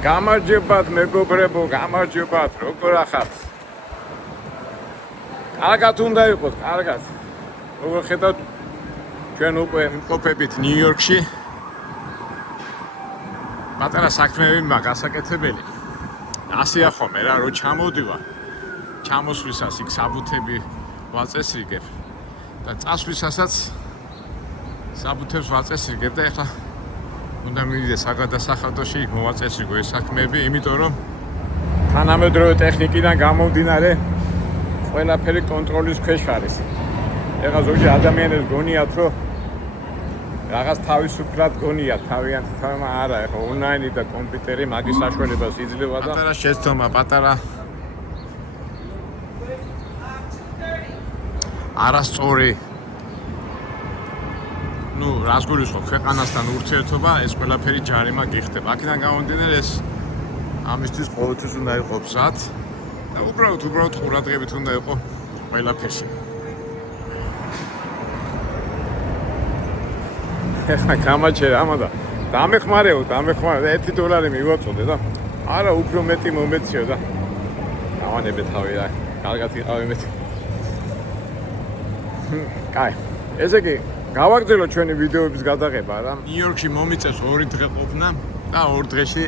გამარჯობათ მეგობრებო, გამარჯობათ, როგორ ახართ? კარგად უნდა იყოს, კარგად. როგორ ხედავთ, ჩვენ უკვე ვიმყოფებით ნიუ-იორკში. პატარა საქმეები მაქვს გასაკეთებელი. ასეა ხომ რა, რო ჩამოდივარ. ჩამოსვლისას იქ საბუთები ვაწესრიგებ და წასვლისასაც საბუთებს ვაწესრიგებ და ეხლა უნდა მივიდე საგადასახადოში მოვაწესრიგო ეს საქმეები, იმიტომ რომ თანამედროვე ტექნიკიდან გამომდინარე ყველაფერი კონტროლის ქვეშ არის. ეხლა ზოგჯერ ადამიანებს გონიათ, რომ რაღაც თავისუფლად გონიათ თავიანთი თამა არა, ეხლა ონლაინი და კომპიუტერი მაგის საშუალებას იძლევა და პატარა შეცდომა, პატარა არასწორი რას გულისხმობ ქვეყანასთან ურთიერთობა, ეს ყველაფერი ჯარიმა გიხდება. აქედან გამომდინარე ეს ამისთვის ყოველთვის უნდა იყო მზად და უბრალოდ ყურადღებით უნდა იყო ყველაფერში. ეხლა გამაჩერე ამოდა დამეხმარეო, $1 მივაწოდე და არა უფრო მეტი მომეციო და ავანებე თავი რა, კარგად იყავი მე. კაი, ესე იგი გავაგრძელო ჩვენი ვიდეოების გადაღება რა. ნიუ-იორკში მომიწევს 2 დღე ყოფნა და 2 დღეში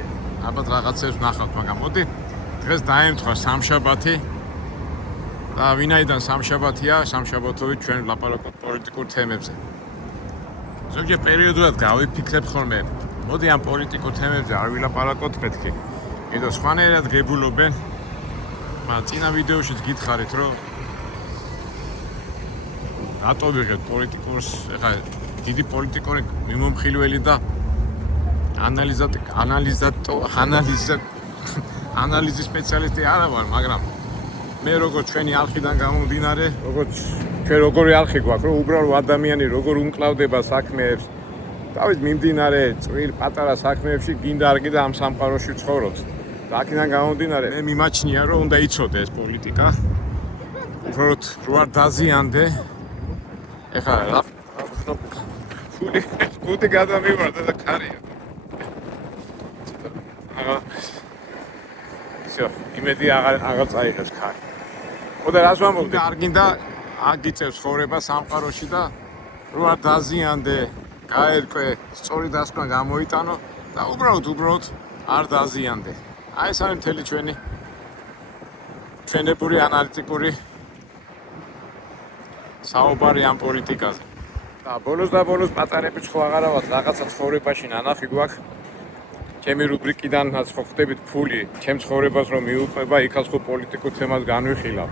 ალბათ რაღაცებს ვნახავთ, მაგრამ მოდი დღეს დაემთხვა სამშაბათი და ვინაიდან სამშაბათია, სამშაბათობით ჩვენ ვლაპარაკობთ პოლიტიკურ თემებზე. ზოგჯერ პერიოდულად გავიფიქრებ ხოლმე, მოდი ამ პოლიტიკურ თემებზე არ ვილაპარაკოთ მეთქი. იმიტომ სხვანაირად გებულობენ, მაგრამ წინა ვიდეოშიც გითხარით, რომ რატო ვიღებ პოლიტიკურს, ეხლა დიდი პოლიტიკური მიმომხილველი და ანალიზის სპეციალისტი არა ვარ, მაგრამ მე როგორც ჩვენი არხიდან გამომდინარე, ჩვენ როგორი არხი გვაქვს, რომ უბრალოდ ადამიანი როგორ უმკლავდება საქმეებს, თავის მიმდინარე წვრილ პატარა საქმეებში გინდა არ გინდა ამ სამყაროში ცხოვრობს. და აქედან გამომდინარე, მე მიმაჩნია, რომ უნდა იცოდე ეს პოლიტიკა. უბრალოდ რო არ დაზიანდე ეხლა რა ფული გადამივარდა და ქარია. всё, იმედი აღარ წაიღებს ქარი. ხოდა რას ვამბობდი? არ გინდა აგიწევს ცხოვრება სამყაროში და რო არ დაზიანდე, გაერკვე, სწორი დასკვნა გამოიტანო და უბრალოდ არ დაზიანდე. აი ეს არის მთელი ჩვენებური ანალიტიკური საუბარი ამ პოლიტიკაზე. და ბოლოს პატარებით ხო აღარავად რაღაცა ცხოვრებაში ნანახი გვაქვს. ჩემი რუბრიკიდანაც ხო ხდებით ფული, ჩემ ცხოვრებას რომ მიუყვება, იქაც ხო პოლიტიკურ თემას განვიხილავ.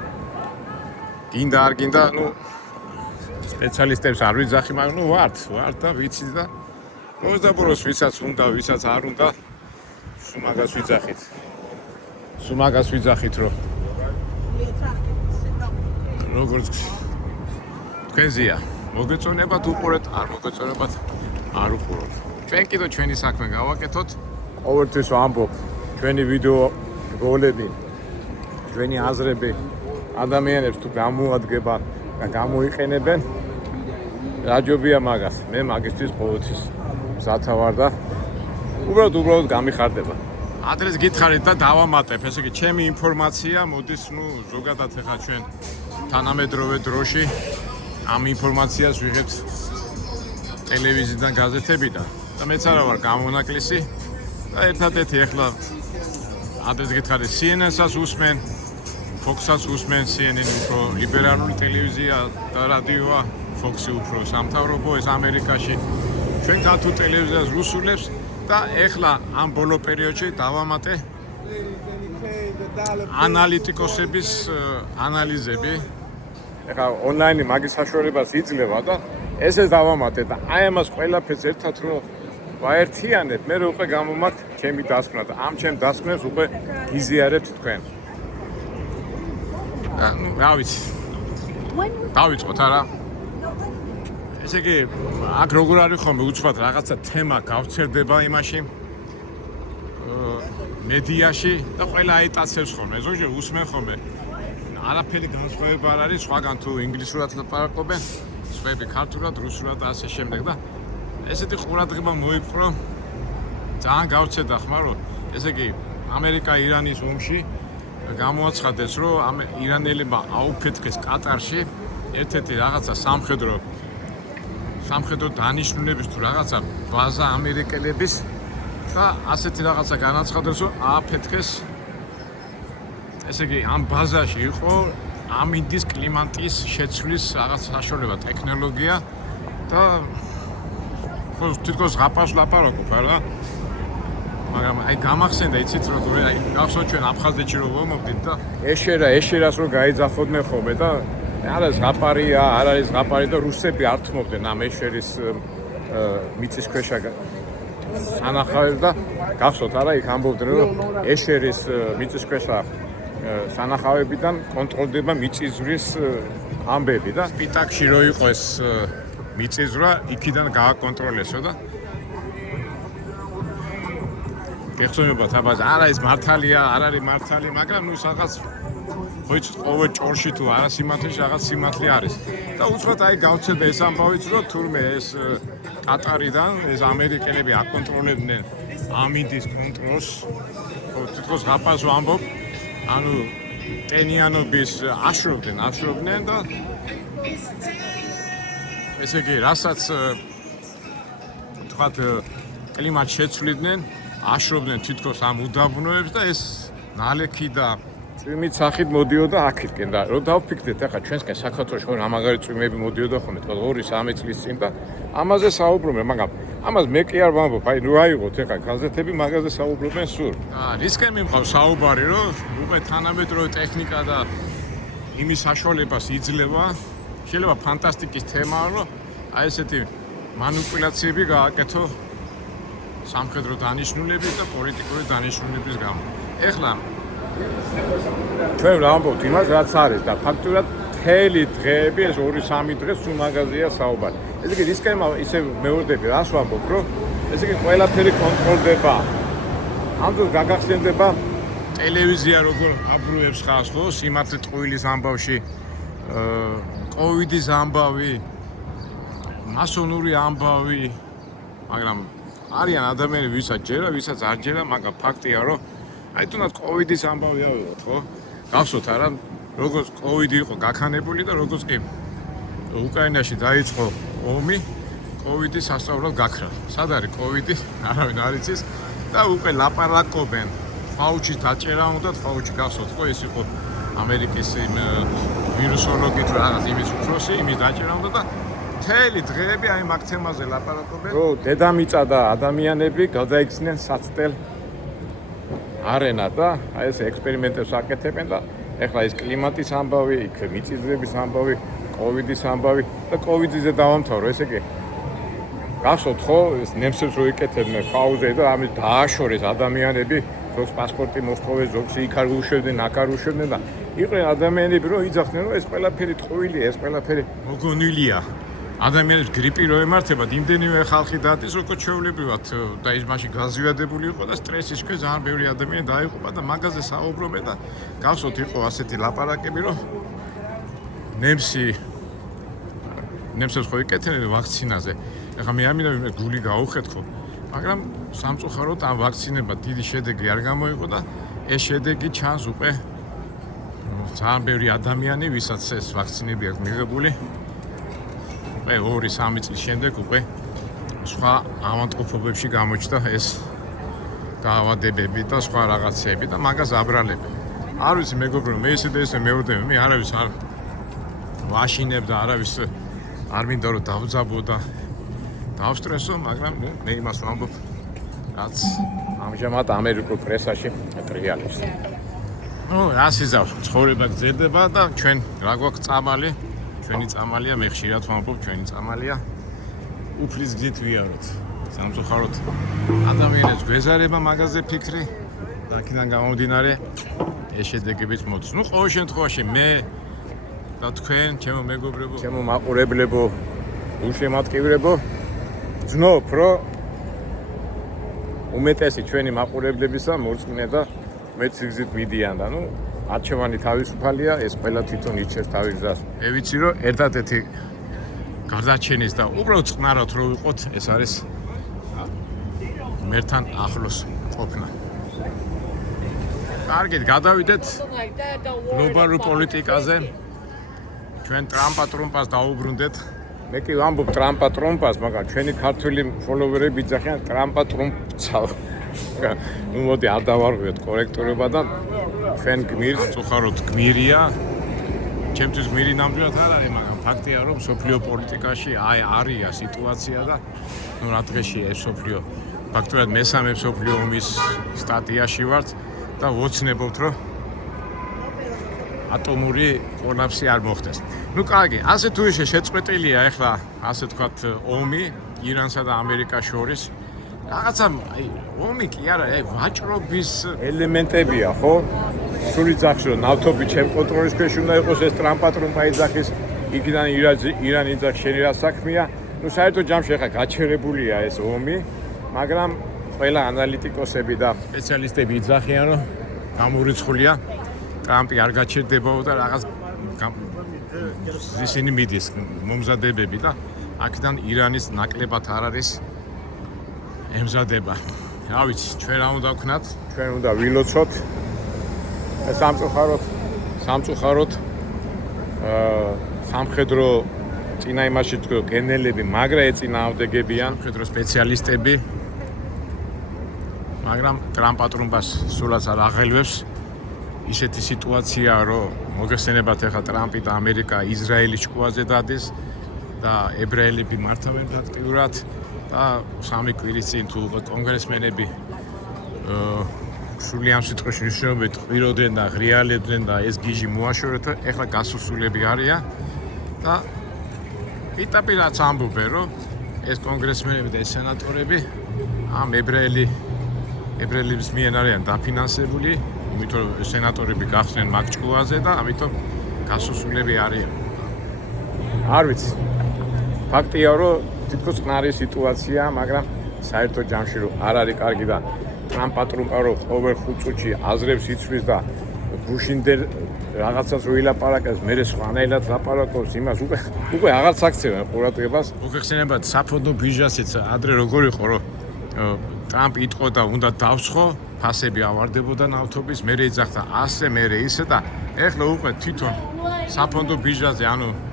გინდა არ გინდა, სპეციალისტებს არ ვიძახი, მაგრამ ვართ და ვიცი და ბოლოს ვისაც უნდა, ვისაც არ უნდა, სუმაგას ვიძახით, რომ როგორც თქვენზია, მოგეწონებათ უყურეთ, არ მოგეწონებათ არ უყუროთ. ჩვენ კიდევ ჩვენი საქმე გავაკეთოთ. ყოველთვის ვამბობ, ჩვენი ვიდეო როლები, ჩვენი აზრები ადამიანებს თუ გამოადგება და გამოიყენებენ, რაჯობია მაგას. მე მაგისთვის ყოველთვის მზათა ვარ და უბრალოდ გამიხარდება. ადრეს გითხარით და დავამატებ, ესე იგი ჩემი ინფორმაცია მოდის, ზოგადად ეხლა ჩვენ თანამედროვე დროში ამ ინფორმაციას ვიღებთ ტელევიზიიდან, გაზეთებიდან და მეც არა ვარ გამონაკლისი და ერთადერთი ეხლა ადრეს გითხარით CNN-საც უსმენ, Fox-საც უსმენ, CNN უფრო ლიბერალური ტელევიზია და რადიოა, Fox-ი უფრო სამთავრობო ეს ამერიკაში. ჩვენ ქართულ ტელევიზიას რუსულებს და ეხლა ამ ბოლო პერიოდში დავამატე ანალიტიკოსების ანალიზები. ეხლა ონლაინი მაგის საშუალებას იძლევა და ესე დავამატე და აი ამას ყველაფერს ერთად რო ვაერთიანებ, მე უკვე გამომაქვს ჩემი დასკვნა და ამ ჩემ დასკვნებს უკვე იზიარებთ თქვენ. რა ვიცი. დავიწყოთ არა? ესე იგი, აქ როგორ არის ხოლმე უცბად რაღაცა თემა გავცერდება იმაში მედიაში და ყველა აიტაცებს ხოლმე, ზოგჯერ უსმენ ხოლმე. არაფერი განსხვავება არ არის, სხვაგან თუ ინგლისურად ლაპარაკობენ, სხვები ქართულად, რუსულად და ასე შემდეგ და ესეთი ყურადღება მოიპყრო ძალიან გავცედა ხმა, რომ ესე იგი ამერიკა-ირანის ომში გამოაცხადეს, რომ ირანელებმა აუფეთქეს კატარში ერთ-ერთი რაღაცა სამხედრო დანიშნულების თუ რაღაცა ბაზა ამერიკელების და ასეთი რაღაცა განაცხადეს, რომ ააფეთქეს. ესე იგი ამ ბაზაში იყო ამინდის კლიმატის შეცვლის რაღაც საშუალება ტექნოლოგია და თითქოს ღაპავს ლაპარაკობ არა მაგრამ აი გამახსენდა იცით რომ გახსოვთ ჩვენ აფხაზეთში რომ ვომოვდით და ეშერას რომ გაიძახოდნენ ხოლმე და არ არის ღაპარია არ არის ღაპარი და რუსები არ თმობდნენ ამ ეშერის მიწისქვეშა სანახავებს და გახსოვთ არა იქ ამბობდნენ რომ ეშერის მიწისქვეშა სანახავებიდან კონტროლდება მიწისძვრის ამბები და სპიტაკში რო იყო ეს მიწისძვრა იქიდან გააკონტროლესო და გეხსოვებათ აბა არა ეს მართალია არ არის მართალი მაგრამ ნუ რაღაც ხოიც ყოველ ჭორში თუ არა სიმართლეში რაღაც სიმართლე არის და უცბად აი გავცედა ეს ამბავიც რომ თურმე ეს კატარიდან ეს ამერიკელები აკონტროლებდნენ ამინდის კონტროლს თითქოს ღაპას ვამბობ ანუ ტენიანობის აშრობდნენ და ესე იგი რასაც თქვათ კლიმატს შეცვლიდნენ აშრობდნენ თითქოს ამ უდაბნოებს და ეს ნალექი და წვიმის სახით მოდიოდა აქეთკენ და რო დავფიქრდეთ ახლა ჩვენსკენ საქართველოში ხო ამაგარი წვიმები მოდიოდა ხოლმე თქვა 2-3 წლის წინ და ამაზე საუბრობენ მაგრამ ამას მე კი არ ვამბობ აი რო აიღოთ ახლა გაზეთები მაგაზე საუბრობენ სულ რისკენ მიმყავს საუბარი რომ უკვე თანამედროვე ტექნიკა და იმის საშუალებას იძლევა შეიძლება ფანტასტიკის თემაა რომ აი ესეთი მანიპულაციები გააკეთო სამხედრო დანიშნულების და პოლიტიკური დანიშნულების გამო ეხლა ჩვენ ვამბობთ იმას რაც არის და ფაქტურად მთელი დღეები ეს 2-3 დღე სულ მაგაზია საუბარი. ესე იგი რისკენ ისე მეორდები რას ვამბობ რომ ესე იგი ყველაფერი კონტროლდება. ამ დროს გაგახსენდება ტელევიზია როგორ აბრუებს ხას ხო სიმართლე ტყუილის ამბავში კოვიდის ამბავი მასონური ამბავი მაგრამ არიან ადამიანები ვისაც ჯერა ვისაც არ ჯერა მაგრამ ფაქტია რომ აი თუნდაც კოვიდის ამბავი ავიღოთ ხო გახსოვთ არა როგორც კოვიდი იყო გაქანებული და როგორც კი უკრაინაში დაიწყო ომი კოვიდი სასწაულად გაქრა სად არის კოვიდი არავინ არ იცის და უკვე ლაპარაკობენ ფაუჩის დაჭერა უნდა ფაუჩი გახსოვთ ხო ეს იყო ამერიკის ვირუსოლოგი თუ რაღაც იმის უფროსი იმის დაჭერა უნდა და მთელი დღეები აი მაგ თემაზე ლაპარაკობენ რომ დედამიწა და ადამიანები გადაიქცნენ საცდელ არენა და აი ეს ექსპერიმენტებს აკეთებენ და ეხლა ეს კლიმატის ამბავი, იქ მიწისძვრების ამბავი, კოვიდის ამბავი და კოვიდზე დავამთავრო, ესე იგი გახსოვთ ხო, ეს ნემსებს რო იკეთებდნენ ხაუზე და ამით დააშორეს ადამიანები, ზოგს პასპორტი მოსთხოვეს, ზოგს იქ არ უშვებდნენ, აქ არ უშვებდნენ და იყვნენ ადამიანები, რომ იძახდნენ, რომ ეს ყველაფერი ტყუილია, ეს ყველაფერი მოგონილია. ადამიანებს გრიპი რო ემართება, იმდენივე ხალხი დადის, როგორც ჩვეულებრივად და ის მაშინ გაზვიადებული იყო და სტრესის ქვეშ ძალიან ბევრი ადამიანი დაიღუპა და მაგაზე საუბრობენ და გახსოვთ იყო ასეთი ლაპარაკები, რომ ნემსებს ხო იკეთებენ ვაქცინაზე. ეხლა მე ამინდა გული გაუხეთქო, მაგრამ სამწუხაროდ ამ ვაქცინებად დიდი შედეგი არ გამოიყო და ეს შედეგი ჩანს უკვე ძალიან ბევრი ადამიანი, ვისაც ეს ვაქცინები აქვს მიღებული 2-3 წლის შემდეგ უკვე სხვა ავადმყოფობებში გამოჩნდა ეს დაავადებები და სხვა რაღაცები და მაგას აბრალებენ. არ ვიცი მეგობრო, მე ისე და ისე მეურდები, მე არავის არ ვაშინებ და არავის არ მინდა რომ დავძაბო და დავსტრესო, მაგრამ მე იმას ვამბობ, რაც ამჟამად ამერიკულ პრესაში ტრიალებს. რას იზავ, ცხოვრება გრძელდება და ჩვენ რა გვაქვს წამალი ჩვენი წამალია, მე ხშირად ვამბობ, ჩვენი წამალია უფლის გზით ვიაროთ. სამწუხაროდ ადამიანებს გვეზარება მაგაზე ფიქრი და აქედან გამომდინარე ეს შედეგებიც მოდის. ნუ ყოველ შემთხვევაში მე და თქვენ, ჩემო მეგობრებო, ჩემო მაყურებლებო, უშემატკივრებო, ვძნობ, რომ უმეტესი ჩვენი მაყურებლებისა მორწმუნე და მეც გზით მიდიან და ნუ არჩევანი თავისუფალია, ეს ყველა თვითონ ირჩევს თავის გზას. მე ვიცი რომ ერთადერთი გარდაჩენის და უბრალოდ წყნარად რო ვიყოთ, ეს არის მერთან ახლოს ყოფნა. კარგით, გადავიდეთ გლობალურ პოლიტიკაზე. ჩვენ ტრამპას დაუბრუნდეთ. მე კი ვამბობ ტრამპას, მაგრამ ჩვენი ქართველი ფოლოვერები იძახიან ტრამპცა. ნუ მოდი არ დავარღვიოთ კორექტორობა და ჩვენ გმირს წუხაროთ გმირია. ჩემთვის გმირი ნამდვილად არ არის, მაგრამ ფაქტია რომ სოფლიო პოლიტიკაში არია სიტუაცია და ნუ რა დღეშია ეს სოფლიო. ფაქტობრივად მესამე სოფლიო ომის სტატიაში ვართ და ვოცნებობთ რომ ატომური კოლაფსი არ მოხდეს. ნუ კარგი, ასე თუ ისე შეწყვეტილია ახლა ასე თქვათ ომი ირანსა და ამერიკას შორის. რაღაცა ომი კი არა, ვაჭრობის ელემენტებია, ხო? სული ძახს რომ ნავთობი ჩემ კონტროლის ქვეშ უნდა იყოს, ეს ტრამპა იძახის, იქიდან ირანი იძახს, შენი რა საქმეა? ნუ საერთოდ ჯამში ახლა გაჩერებულია ეს ომი, მაგრამ ყველა ანალიტიკოსები და სპეციალისტები იძახიან, რომ გამორიცხულია ტრამპი არ გაჩერდებაო და რაღაც ისინი მიდის მომზადებები და აქედან ირანის ნაკლებად არ არის ემზადება. რა ვიცი, ჩვენ რა უნდა ვქნათ? ჩვენ უნდა ვილოცოთ სამწუხაროდ სამხედრო წინა იმაში თქვი გენერლები, მაგრა ეწინააღმდეგებიან სამხედრო სპეციალისტები, მაგრამ ტრამპას სულაც არ აღელვებს. ისეთი სიტუაციაა, რომ მოგეხსენებათ ახლა ტრამპი და ამერიკა ისრაელის ჭკუაზე დადეს და ებრაელები მართავენ აქტიურად და სამი კვირის წინ თუ კონგრესმენები სრული ამ სიტყვაში მნიშვნელობით ყიროდნენ და ღრიალებდნენ და ეს გიჟი მოაშორეთ, ახლა გასუსულები არიან და პიტაპირაც ამბობენ, რომ ეს კონგრესმენები და ეს სენატორები ამ ებრაელების მიერ არიან დაფინანსებული, იმიტომ რომ სენატორები გახსნენ მაგ ჭკუაზე და ამიტომ გასუსულები არიან. არ ვიცი. ფაქტია, რომ თითქოს წყნარი სიტუაცია, მაგრამ საერთო ჯამში რომ არ არის კარგი და ტრამპა რომ ყოველ 5 წუთში აზრებს იცვლის და ბუშინდერ რაღაცას რო ილაპარაკებს, მე სხვანაირად ლაპარაკობს იმას, უკვე აღარ საქცევენ ყურადღებას. მოგეხსენებათ საფონდო ბიჟასაც ადრე როგორ იყო, რომ ტრამპი იტყო და უნდა დავსხო, ფასები ავარდებოდა ნავთობის, მე ეძახდა ასე, მე ისე და ეხლა უკვე თვითონ საფონდო ბიჟაზე,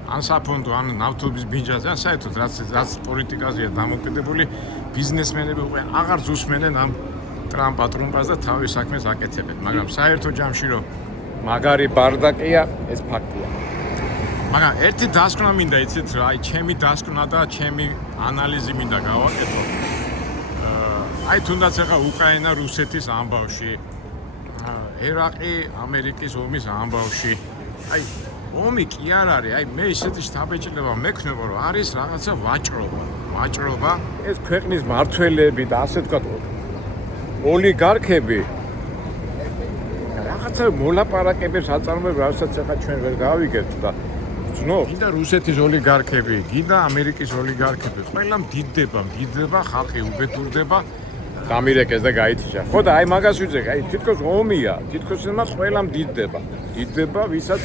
ან საფონდო, ან ნავთობის ბიჟაზე, საერთოდ რაც პოლიტიკაზეა დამოკიდებული, ბიზნესმენები უკვე აღარ ზუსმენენ ამ ტრამპას და თავის საქმეს აკეთებენ, მაგრამ საერთო ჯამში რომ მაგარი ბარდაკია, ეს ფაქტია. მაგრამ ერთი დასკვნა მინდა იცით რა, ჩემი დასკვნა და ჩემი ანალიზი მინდა გავაკეთო. თუნდაც ახლა უკრაინა რუსეთის ამბავში, ერაყი ამერიკის ომის ამბავში. ომი კი არ არის, მე ისეთი შთაბეჭდილება მექნება, რომ არის რაღაცა ვაჭრობა. ეს ქვეყნის მართველები და ასე თქვა ოლიგარქები რაღაცა მოლაპარაკებებს აწარმოებენ, რასაც ახლა ჩვენ ვერ გავიგებთ და გინდა რუსეთის ოლიგარქები, გინდა ამერიკის ოლიგარქები, ყველა მდიდდება, ხალხი უბედურდება. დამირეკეს და გაითიშა. ხო და მაგას ვიძახი, თითქოს ომია, თითქოს იმას ყველა მდიდდება, ვისაც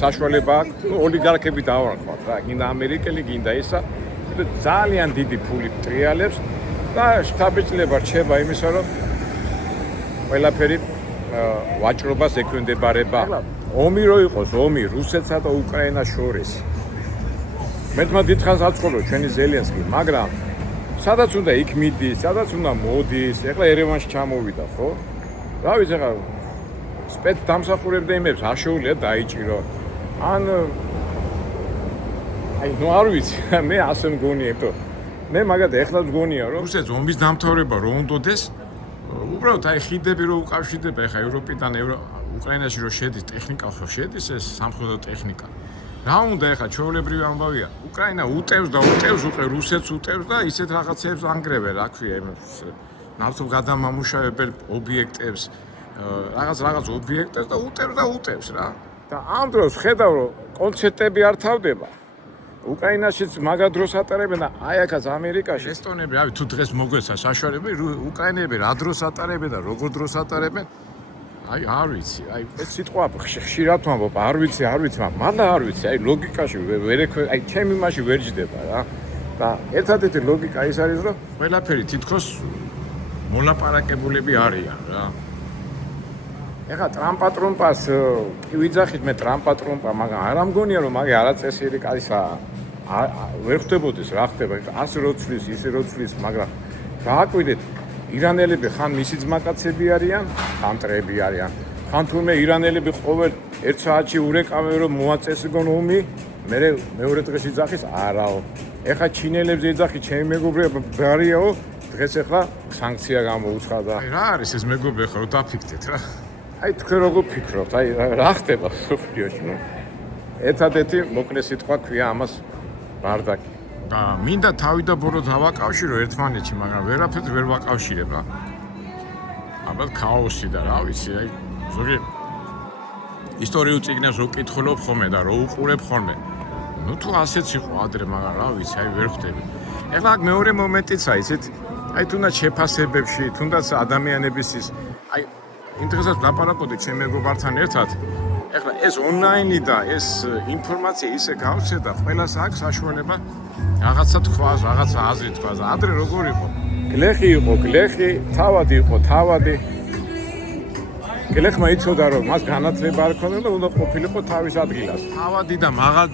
საშუალება აქვს, ოლიგარქები დავარქვათ რა, გინდა ამერიკელი, გინდა ისა, ძალიან დიდი ფული ტრიალებს და შთაბეჭდილება რჩება იმისა, რომ ყველაფერი ვაჭრობას ექვემდებარება. ომი რო იყოს, ომი რუსეთსა და უკრაინას შორის. მეთმა დიდხანს აწყობლო ჩვენი ზელენსკი, მაგრამ სადაც უნდა იქ მიდის, სადაც უნდა მოდის, ეხლა ერევანში ჩამოვიდა, ხო? რა ვიცი, ეხლა სპეცდამსახურებდა იმებს აშოულია დაიჭირო. ან ნუ არ ვიცი, მე ასე მგონია, იმიტომ მე მაგათ ეხლა მგონია, რომ რუსეთს ომის დამთავრება რო უნდოდეს, უბრალოდ ხიდები რო უკავშირდება, ეხლა ევროპიდან უკრაინაში რო შედის ტექნიკა, ხო შედის ეს სამხედრო ტექნიკა. რა უნდა ეხლა ჩვეულებრივი ამბავია, უკრაინა უტევს და უკვე რუსეთს უტევს და ისეთ რაღაცებს ანგრევენ, რა ქვია, ნავთობ გადამამუშავებელ ობიექტებს, რაღაც ობიექტებს და უტევს რა. და ამ დროს ხედავ, რომ კონცერტები არ თავდება. უკრაინაშიც მაგარ დროს ატარებენ და აქაც ამერიკაში ესტონები, თუ დღეს მოგვეცა საშუალება, უკრაინები რა დროს ატარებენ და როგორ დროს ატარებენ. არ ვიცი, ეს სიტყვა ხშირად ვამბობ, არ ვიცი, მაგრამ არ ვიცი, ლოგიკაში ჩემი იმაში ვერ ჯდება რა. და ერთადერთი ლოგიკა ის არის, რომ ყველაფერი თითქოს მოლაპარაკებულები არიან რა. ეხლა ტრამპა-ტრუმპას კი ვიძახით მე ტრამპა-ტრუმპა, მაგრამ არ ამგონია რომ მაგე არაწესიერი კაცია ვერ ხდებოდეს რა ხდება, ასე როცლის, ისე როცლის, მაგრამ გააკვირდეთ ირანელები ხან მისი ძმაკაცები არიან, ხან მტრები არიან. ხან თურმე ირანელები ყოველ 1 საათში ურეკავენ რომ მოაწესგონ ომი, მეორე დღეში ძახის არაო. ეხლა ჩინელებს ეძახი ჩემი მეგობრებო ბარიაო, დღეს ეხლა სანქცია გამოუცხადა. აი რა არის ეს მეგობრებო ხო რომ დაფიქრდეთ რა. აი თქვენ როგორ ფიქრობთ? აი რა ხდება სოფლიოში, ნუ? ერთადერთი მოკლე სიტყვა ქვია ამას ბარდაკი. და მინდა თავი და ბორო დავაკავშირო ერთმანეთში, მაგრამ ვერაფერს ვერ ვაკავშირებ რა. ალბათ ქაოსი და რა ვიცი, აი ზოგი ისტორიულ წიგნებს რო კითხულობ ხოლმე და რო უყურებ ხოლმე. ნუ თუ ასეც იყო ადრე, მაგრამ რა ვიცი, აი ვერ ხვდები. ეხლა აქ მეორე მომენტიც აიცით, აი თუნდაც შეფასებებში, თუნდაც ადამიანების ის აი იმ დღესაც ლაპარაკობდი ჩემ მეგობართან ერთად. ეხლა ეს ონლაინი და ეს ინფორმაცია ისე გავცედა, ყველას აქვს საშუალება რაღაცა თქვას, რაღაცა აზრი თქვას. ადრე როგორ იყო? გლეხი იყო, გლეხი, თავადი იყო, თავადი. გლეხმა იცოდა რომ მას განათლება არ ქონდა და უნდა ყოფილიყო თავის ადგილას. თავადი და მაღალ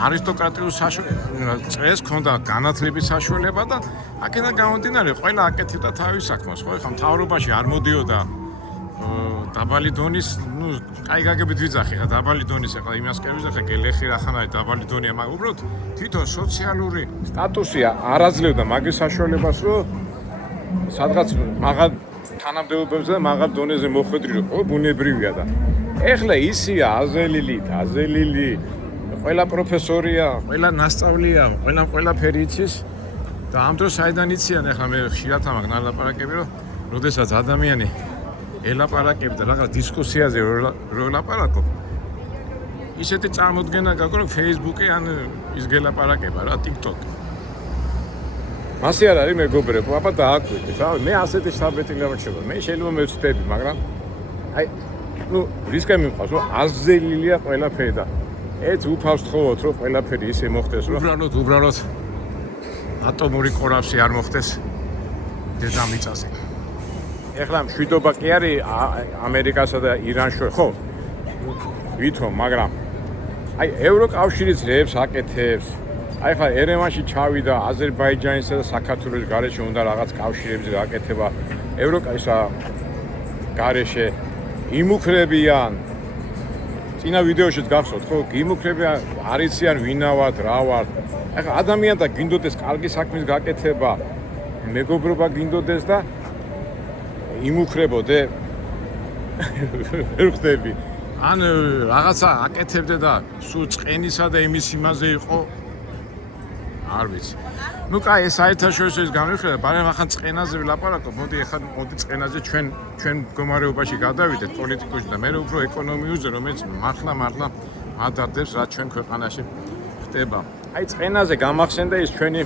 არისტოკრატიულ წრეს ქონდა განათლების საშუალება და აქედან გამომდინარე ყველა აკეთებდა თავის საქმეს, ხო? ეხლა მთავრობაში არ მოდიოდა დაბალი დონის, ნუ კაი გაგებით ვიძახი, ხა დაბალი დონის ეხლა იმას კი ვიძახე, გელეხი რახან არის დაბალი დონია, მაგრამ უბრალოდ თვითონ სოციალური სტატუსი არ აძლევდა მაგის საშუალებას, რომ სადღაც მაღალ თანამდებობებზე და მაღალ დონეზე მოხვედრილიყო, ბუნებრივია და ეხლა ისია აზელილი, ყველა პროფესორია, ყველა ნასწავლია, ყველაფერი იცის და ამ დროს საიდან იციან ეხლა მე ხშირად ამაგ ნალაპარაკები, რომ როდესაც ადამიანი ელაპარაკებდა რაღაც დისკუსიაზე რო ელაპარაკო, ისეთი წარმოდგენა გაქვს, რომ Facebook-ი ან ის გელაპარაკება რა, TikTok-ი. მასე არ არის მეგობრებო, აბა დააკვირდეთ, რა, მე ასეთი საბეთი გამარჯობა, მე შეიძლება მევცდები, მაგრამ აი, ნუ რისკი მიყვავს, რომ აზელილია ყველაფერი და ეს უფავს თხოვოთ, რომ ყველაფერი ისე მოხდეს, რომ უბრალოდ ატომური კოლაფსი არ მოხდეს დედამიწაზე. ეხლა მშვიდობა კი არის ამერიკასა და ირანს შორის, ხო? ვითომ, მაგრამ აი ევროკავშირიც რევს აკეთებს. აი ხა ერევანში ჩავიდა აზერბაიჯანისა და საქართველოს გარეშე უნდა რაღაც კავშირებზე გაკეთება. ევროკავშირისა გარეშე იმუქრებიან. წინა ვიდეოშიც გახსოვთ, ხო? იმუქრებიან, არ იციან ვინა ვართ, რა ვართ. აი ხა ადამიანთა გინდოდეს კარგი საქმის გაკეთება, მეგობრობა გინდოდეს და იმუქრებოდე ვერ ხდები. ან რაღაცა აკეთებდე და სულ წყენისა და იმის იმაზე იყო არ ვიცი. ნუ კაი ეს საერთაშორისო ის გამიხედა, მაგრამ ახლა წყენაზე ვილაპარაკობ, მოდი წყენაზე ჩვენ მდგომარეობაში გადავიდეთ პოლიტიკაში და მე უფრო ეკონომიურზე, რომელიც მართლა ადარდებს რაც ჩვენ ქვეყანაში ხდება. აი წყენაზე გამახსენდა ის ჩვენი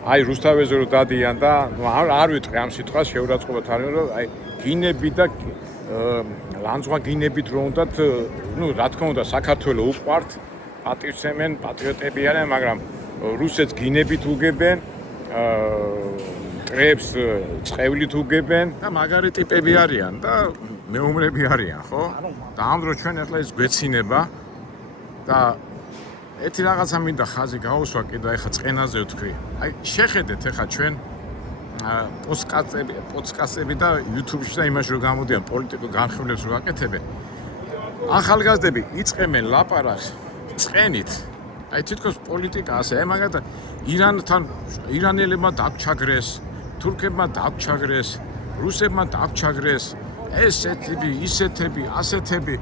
აი რუსთავეზე რო დადიან და არ ვიტყვი ამ სიტყვას შეურაცხყოფად არის რომ აი გინები და ლანძღვა გინებით რო უნდათ ნუ რა თქმა უნდა საქართველოს უყვართ პატრიოტებენ პატრიოტები არიან მაგრამ რუსეთს გინებით უგებენ ტრებს წყევლით უგებენ და მაგარი ტიპები არიან და მეომრები არიან ხო და ამ დროს ჩვენ ახლა ის გვეცინება და ეთი რაღაცა მინდა ხაზი გაუსვა კიდე ახლა წყენაზე ვთქვი. აი შეხედეთ ახლა ჩვენ პოდკასტები და YouTube-ში და იმაში რომ გამოდიან პოლიტიკურ განხილვებს რო აკეთებენ. ახალგაზრდები იწყებენ ლაპარაკს წყენით. აი თითქოს პოლიტიკა ასე, აი მაგალითად ირანელებმა დაგჩაგრეს, თურქებმა დაგჩაგრეს, რუსებმა დაგჩაგრეს, ესეთები, ისეთები, ასეთები,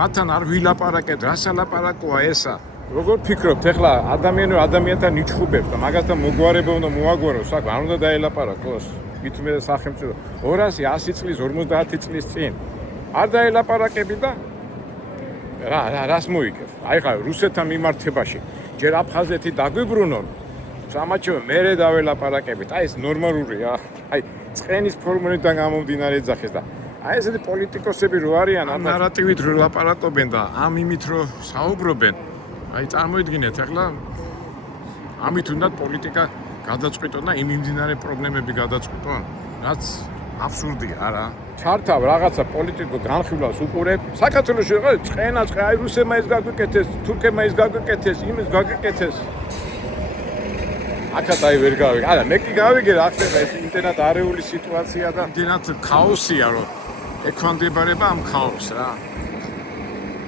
მათთან არ ვილაპარაკებთ, რას ალაპარაკოა ესა? როგორ ფიქრობთ ახლა ადამიანთან იჩხუბებს და მაგასთან მოგვარება უნდა მოაგვაროს, აქ არ უნდა დაელაპარაკოს. ვითმე და სახელმწიფო 200, 100 წლის, 50 წლის წინ არ დაელაპარაკები და რას მოიგებ? აი ხა რუსეთთან მიმართებაში ჯერ აფხაზეთი დაგვიბრუნონ, სამაჩვენე მერე დაველაპარაკებით. აი ეს ნორმალურია. აი წყენის ფორმულიდან გამომდინარე ეძახეს და აი ესეთი პოლიტიკოსები რო არიან ამ ნარატივით რო ლაპარაკობენ და ამ იმით რო საუბრობენ აი წარმოიდგინეთ ახლა ამით უნდა პოლიტიკა გადაწყვიტონ და იმ იმდინარე პრობლემები გადაწყვიტონ, რაც აბსურდია, არა? ჩართავ რაღაცა პოლიტიკურ განხილვას უყურებ. საქართველოში რა წყენა, აი რუსებმა ის გაგვიკეთეს, თურქებმა ის გაგვიკეთეს, იმის გაგვიკეთეს. აქაც აი ვერ გავიგე. არა, მე კი გავიგე რა ხდება ეს იმდენად არეული სიტუაცია და იმდენად ქაოსია, რომ ექვემდებარება ამ ქაოსს რა.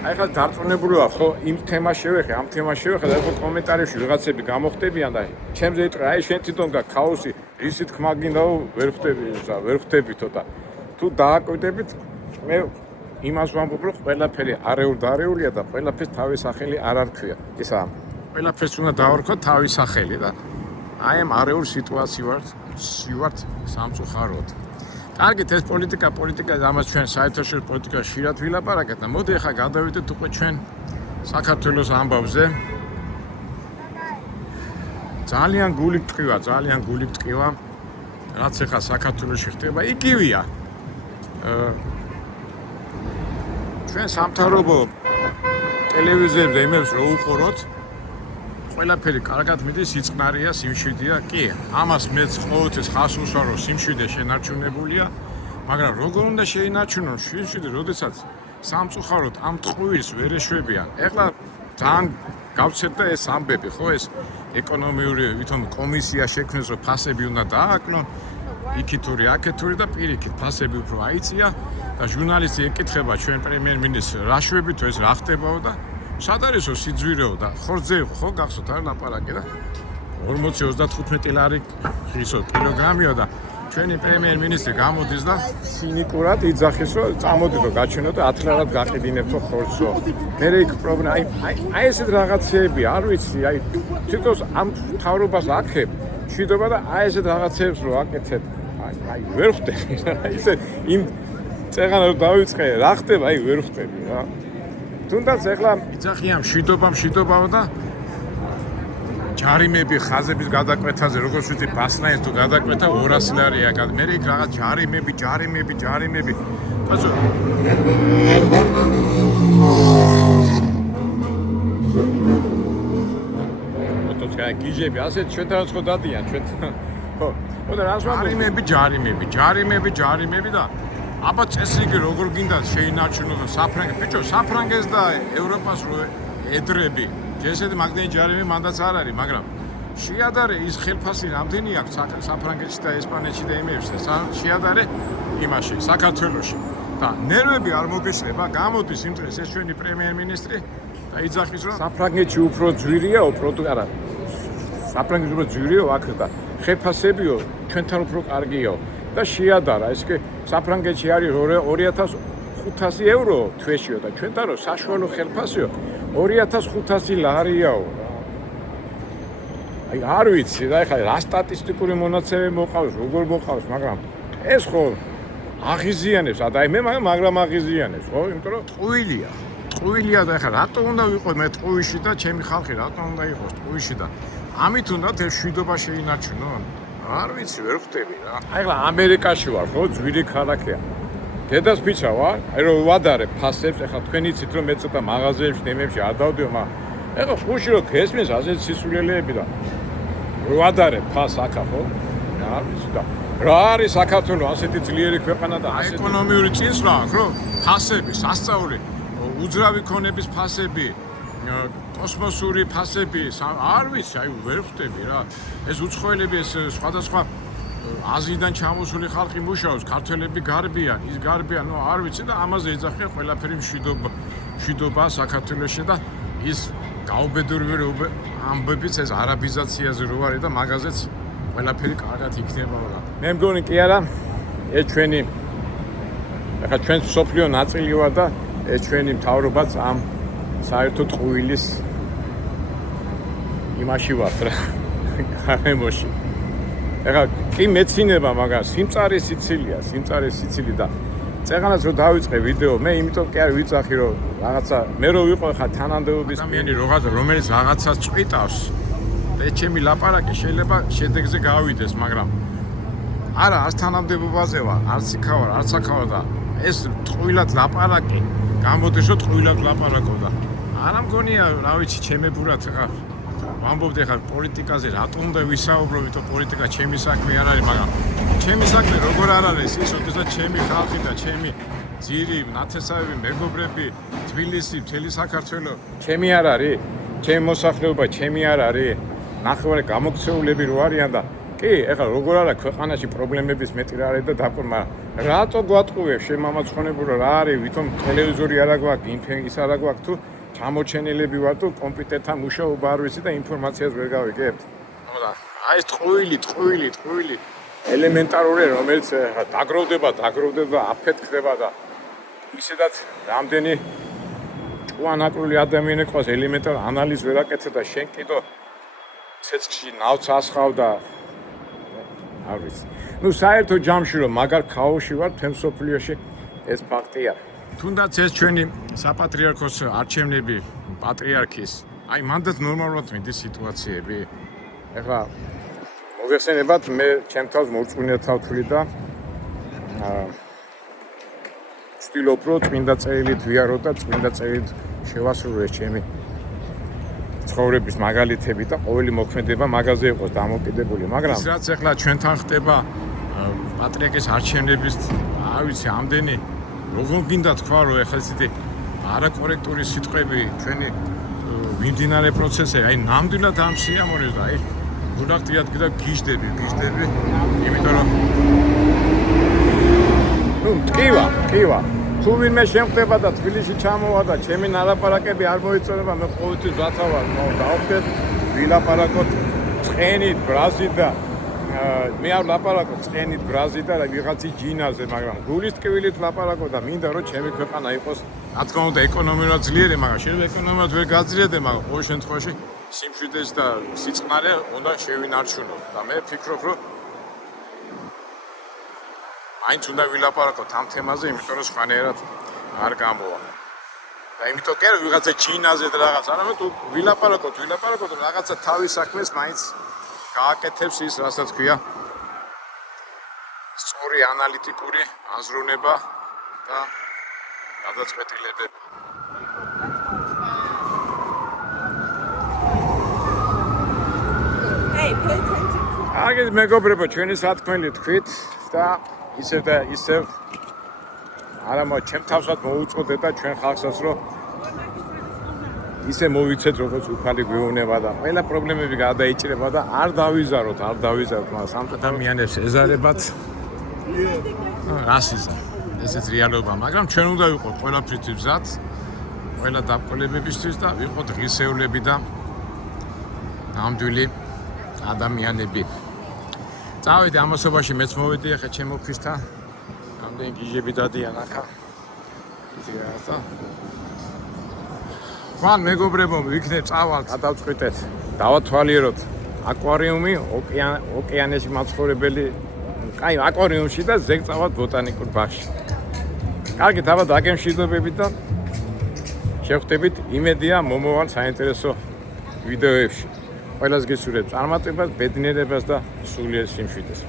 აი ხა დარწმუნებული ვარ, ხო, იმ თემას შევეხე, ამ თემას შევეხე და ხო კომენტარებში ვიღაცები გამოხდებიან და ჩემზე იტყვი, აი შენ თვითონ გაქვსი, ისი თქმა გინდაო, ვერ ხვდებითო და თუ დააკვირდებით, მე იმას ვამბობ, რომ ყველაფერი არეულია და ყველაფერს თავის სახელი არ არქვია. ისა ყველაფერს უნდა დავარქვა თავის სახელი და აი ამ არეულ სიტუაციას ვართ სამწუხაროდ. კარგით, ეს პოლიტიკა, ამას ჩვენ საერთაშორისო პოლიტიკაში ხშირად ვილაპარაკეთ და მოდი ახლა გადავიდეთ უკვე ჩვენ საქართველოს ამბავზე. ძალიან გული გტყივა, რაც ახლა საქართველოში ხდება, იგივეა. ჩვენ სამთავრობო ტელევიზიებზე იმებს რო უყუროთ, ყველაფერი კარგად მიდის, იწყნარია, სიმშვიდეა, კი, ამას მეც ყოველთვის ხას უსვარ, რომ სიმშვიდე შენარჩუნებულია, მაგრამ როგორ უნდა შეინარჩუნონ სიმშვიდე, როდესაც სამწუხაროდ ამ ტყუილს ვერ ეშვებიან. ეხლა ძალიან გავცეთდა ეს ამბები, ხო, ეს ეკონომიური ვითომ კომისია შექმნეს, რომ ფასები უნდა დააკლონ, იქითური, აქეთური და პირიქით ფასები უფრო აიწია და ჟურნალისტი ეკითხება ჩვენ პრემიერ-მინისტრს, რა შვებით ეს რა ხდებაო და სად არისო სიძვირეო და ხორცზე იყო ხო გახსოვთ არა ლაპარაკი და 40-35 ლარი ისო კილოგრამიო და ჩვენი პრემიერ-მინისტრი გამოდის და ცინიკურად იძახის, რომ წამოდიდო გაჩვენო და 10 ლარად გაყიდინებთო ხორცო. მერე იქ პრობლემა, აი ესეთ რაღაცეები, არ ვიცი, აი თვითონ ამ თავრობას აქებ, მშვიდობა და აი ესეთ რაღაცეებს რო აკეთებ, აი ვერ ხვდები რა, ისე იმ წეღანა რო დავიწყე, რა ხდება, აი ვერ ხვდები რა. თუნდაც ეხლა იძახიან მშვიდობაო და ჯარიმები ხაზების გადაკვეთაზე, როგორც ვიცი, ბასნაის თუ გადაკვეთა 200 ლარია. მე იქ რაღაც ჯარიმები. ბაცო ოტოჩკა გიჟები, ასეთ ჩვენთან ხო დადიან ჩვენ. ხო, და რას ვამბობ? ჯარიმები და აბა წესრიგი როგორ გინდა შეინარჩუნოს საფრანგეთს. ბიჭო, საფრანგეთს და ევროპას რო ედრები. ესეთი მაგდენი ჯარიმი მანდაც არ არის, მაგრამ შეადარე ის ხელფასი რამდენი აქვს საფრანგეთში და ესპანეთში და იმებში. შეადარე იმაში, საქართველოში. და ნერვები არ მოგეშლება, გამოდის იმ დღეს ეს ჩვენი პრემიერ-მინისტრი და იძახის, რომ საფრანგეთში უფრო ძვირია, არა. საფრანგეთში უფრო ძვირია აქ და ხელფასებიო ჩვენთან უფრო კარგიო. და შეადარა, ეს კი საფრანგეთში არის 2500 ევრო თვეშიო და ჩვენთან რო საშუალო ხელფასიო 2500 ლარიაო. აი არ ვიცი და ეხლა რა სტატისტიკური მონაცემები მოყავს, როგორ მოყავს, მაგრამ ეს ხო აღიზიანებს, აი მე მაგრამ აღიზიანებს, ხო, იმიტომ რომ ტყუილია და ეხლა რატო უნდა ვიყო მე ტყუილში და ჩემი ხალხი რატო უნდა იყოს ტყუილში და ამით უნდა ეს მშვიდობა შეინარჩუნონ? არ ვიცი, ვერ ხვდები რა. აი ხლა ამერიკაში ვარ, ხო, ძვირი ქალაქია. დედას ფიჩა ვარ, აი რომ ვადარებ ფასებს, ეხლა თქვენ იცით რომ მე ცოტა მაღაზიებში, თემებში არ დავდიო, მაგრამ ეხლა ხუში რომ გესმის ასეთ სისულელეები და ვადარებ ფას აქა, ხო? არ ვიცი და რა არის საქართველოს ასეთი ძლიერი ქვეყანა და ასეთი ეკონომიური წინსვლა აქვს, რომ ფასები, სასწაული, უძრავი ქონების ფასები, კოსმოსური ფასები, არ ვიცი, აი ვერ ხვდები რა. ეს უცხოელები, ეს სხვადასხვა აზიიდან ჩამოსული ხალხი მუშაობს, ქართველები გარბიან, ის გარბიან, ნუ არ ვიცი და ამაზე ეძახიან ყველაფერი მშვიდობა საქართველოში და ის გაუბედურებები ამბებიც ეს არაბიზაციაზე რო არის და მაგაზეც ყველაფერი კარგად იქნება რა. მე მგონი კი არა, ეს ჩვენი ახლა ჩვენ სოფლიო ნაწილი ვარ და ეს ჩვენი მთავრობაც ამ საერთო ტყუილის იმაში ვართ რა. გარემოში. ეხლა კი მეცინება, მაგრამ სიმწარე სიცილი და წეღანაც რო დავიწყე ვიდეო, მე იმიტომ კი არ ვიწახი რომ რაღაცა მე რო ვიყო ხა თანამდებობის ადამიანი რომელიც რაღაცას წვიტავს და ჩემი ლაპარაკი შეიძლება შედეგზე გავიდეს, მაგრამ არა, არც თანამდებობაზე ვარ, არც იქა ვარ, არც აქა ვარ და ეს ტყუილად ლაპარაკი გამოდის რომ ტყუილად ლაპარაკობდა. არა მგონია, რა ვიცი, ჩემებურად ხა ვამბობდი ხარ პოლიტიკაზე რატომ უნდა ვისაუბრო, ვიტო პოლიტიკა ჩემი საქმე არ არის, მაგრამ ჩემი საქმე როგორ არ არის ის, როდესაც ჩემი ხალხი და ჩემი ძირი, ნათესავები, მეგობრები, თბილისი, მთელი საქართველო ჩემი არ არის, ჩემი მოსახლეობა ჩემი არ არის, ნახევარი გამოქცეულები რო არიან და კი, ეხლა როგორ არა ქვეყანაში პრობლემების მეტი რა არის და დაკვრმა რატო გვატყუებს შემამაცხონებულო რა არის, ვითომ ტელევიზორი არა გვაქვს, ის არა გვაქვს თუ ჩამოჩენილები ვარ თუ კომპიუტერთან მუშაობა არ ვიცი და ინფორმაციას ვერ გავიგებთ. აბა, აი ეს ტყუილი ელემენტარული რომელიც დაგროვდება, აფეთქდება და ისედაც რამდენი ჭუანაკრული ადამიანი ყავს ელემენტარ ანალიზს ვერ აკეთებ და შენ კიდო ცეცხლში ნავს ასხავ და არ ვიცი. ნუ საერთო ჯამში რომ მაგარ ქაოსში ვარ თემსოფლიოში ეს ფაქტია. თუნდაც ეს ჩვენი საპატრიარქოს არჩევნები პატრიარქის აი მანდაც ნორმალურად მიდის სიტუაციები. ეხლა მოგეხსენებათ მე ჩემთავს მორწმუნეთა თავთვლი და ვცდილობ რომ წმინდა წერილით ვიარო და წმინდა წერილით შევასრულო ეს ჩემი ცხოვრების მაგალითები და ყოველი მოქმედება მაგაზე იყოს დამოკიდებული, მაგრამ ის რაც ეხლა ჩვენთან ხდება პატრიარქის არჩევნების არ ვიცი ამდენი როგორ გინდა თქვა რომ ეხლა ისეთი არაკორექტული სიტყვები ჩვენი მიმდინარე პროცესები აი ნამდვილად ამ სიამოვნებს და აი გუნდაღდიად კიდე გიждები იმიტომ რომ ნუ ტკივა თუ ვინმე შემხდება და თბილისში ჩამოვა და ჩემი ნალაპარაკები არ მოიწონება მე ყოველთვის დათავარ დავხდეთ ვილაპარაკოთ წყენით ბრაზით და მე არ ლაპარაკობ წყენით ბრაზით და ვიღაცი ჯინაზე მაგრამ გულის ტკივილით ლაპარაკობ და მინდა რომ ჩემი ქვეყანა იყოს რა თქმა უნდა ეკონომიურად ძლიერი მაგრამ შეიძლება ეკონომიურად ვერ გაძლიერდე მაგრამ ყოველ შემთხვევაში სიმშვიდეს და სიწყნარე უნდა შევინარჩუნო და მე ვფიქრობ რომ მაინც უნდა ვილაპარაკოთ ამ თემაზე, იმიტომ რომ სხვანაირად არ გამოვა. და იმიტომ კი არა ვიღაცა ჩინაზე და რაღაც, არამედ ვილაპარაკოთ, რაღაცა თავის საქმეს მაინც გააკეთებს ის, რასაც ქვია სწორი ანალიტიკური აზროვნება და გადაწყვეტილებები. აგეთ მეგობრებო, ჩვენი სათქმელი თქვით და ისევ არა მო ჩემ თავსაც მოუწოდე და ჩვენ ხალხსაც რომ ისე მოვიცეთ როგორც უფალი გვეუბნება და ყველა პრობლემები გადაიჭრება და არ დავიზაროთ მაგრამ სამხრეთ ადამიანებს ეზარებათ რასიზმი ესეც რეალობა მაგრამ ჩვენ უნდა ვიყოთ ყველაფრისთვის მზად ყველა დაბკოლებებისთვის და ვიყოთ ღირსეულები და ნამდვილი ადამიანები წავედი ამასობაში მეც მოვედი ახლა ჩემო ფისთან ამდენ გიჟები დადიან ახლა ისე რაღაცა ვან მეგობრებო ვიქნებ წავალთ გადავწყვიტეთ დავათვალიეროთ აკვარიუმი ოკეანეში მაცხოვრებელი კაი აკვარიუმში და ზეგ წავალთ ბოტანიკურ ბაღში კარგით აბა დაგემშვიდობებით და შევხვდებით იმედია მომავალ საინტერესო ვიდეოებში ყველას გესურვებთ წარმატებას, ბედნიერებას და სულიერ სიმშვიდეს.